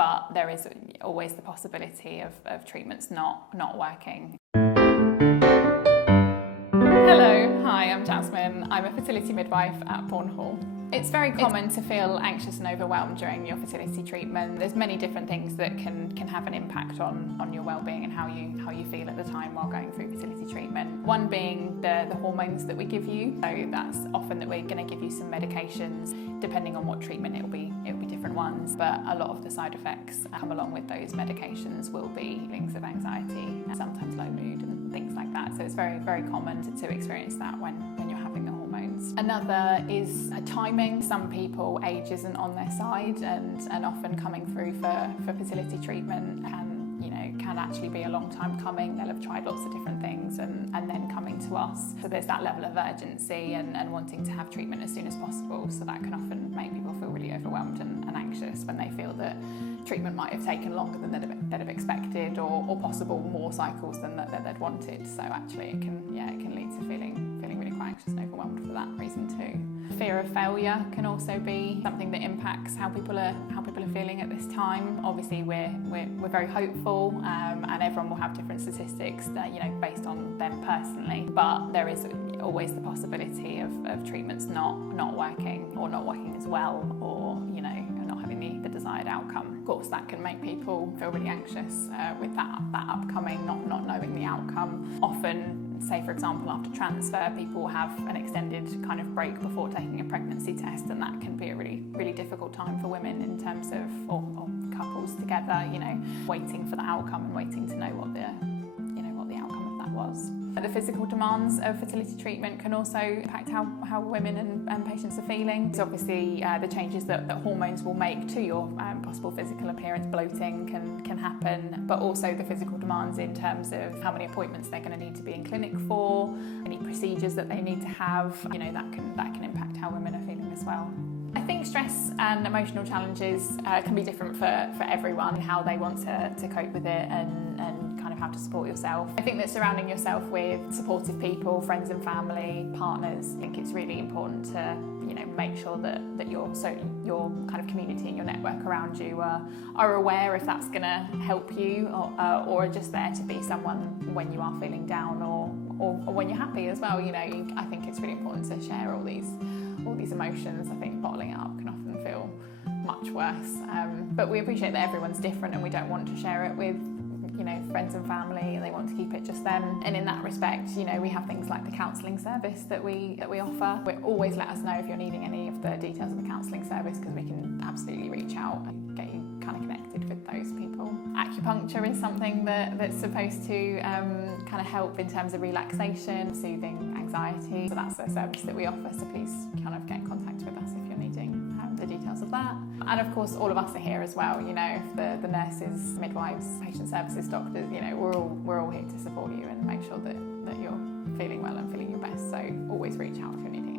but there is always the possibility of treatments not working. Hello, hi, I'm Jasmine. I'm a fertility midwife at Bourn. It's very common to feel anxious and overwhelmed during your fertility treatment. There's many different things that can have an impact on your well-being and how you feel at the time while going through fertility treatment. One being the hormones that we give you. So that's often that we're going to give you some medications. Depending on what treatment, it'll be different ones, but a lot of the side effects that come along with those medications will be feelings of anxiety, sometimes low mood and things like that. So it's very, very common to experience that when you're having the hormones. Another is timing. Some people, age isn't on their side, and often coming through for fertility treatment can actually be a long time coming. They'll have tried lots of different things and then coming to us. So there's that level of urgency and wanting to have treatment as soon as possible. So that can often make people feel really overwhelmed and anxious when they feel that treatment might have taken longer than they'd have expected, or possible more cycles than they'd wanted. So actually it can lead to feeling really quite anxious and overwhelmed for that reason too. Fear of failure can also be something that impacts how people are feeling at this time. Obviously we're very hopeful, and everyone will have different statistics that, based on them personally, but there is always the possibility of treatments not working, or not working as well, or not having the desired outcome. Of course, that can make people feel really anxious with that upcoming, not knowing the outcome. Often, say for example, after transfer, people have an extended kind of break before taking a pregnancy test, and that can be a really difficult time for women in terms of, or couples together, waiting for the outcome and waiting to know what the outcome of that was. The physical demands of fertility treatment can also impact how women and patients are feeling. So obviously the changes that hormones will make to your possible physical appearance, bloating can happen, but also the physical demands in terms of how many appointments they're going to need to be in clinic for, any procedures that they need to have, that can impact how women are feeling as well. I think stress and emotional challenges can be different for everyone, how they want to cope with it and kind of how to support yourself. I think that surrounding yourself with supportive people, friends and family, partners, I think it's really important to make sure that your kind of community and your network around you are aware if that's going to help you, or are just there to be someone when you are feeling down or when you're happy as well. I think it's really important to share all these emotions. I think bottling it up can often feel much worse, but we appreciate that everyone's different and we don't want to share it with friends and family, and they want to keep it just them. And in that respect, we have things like the counselling service that we offer. Always let us know if you're needing any of the details of the counselling service, because we can absolutely reach out and get you kind of connected with those people. Acupuncture is something that's supposed to kind of help in terms of relaxation, soothing anxiety. So that's a service that we offer, so please kind of get in contact with us if you're needing the details of that. And of course all of us are here as well, if the nurses, midwives, patient services, doctors, we're all here to support you and make sure that you're feeling well and feeling your best. So always reach out if you're needing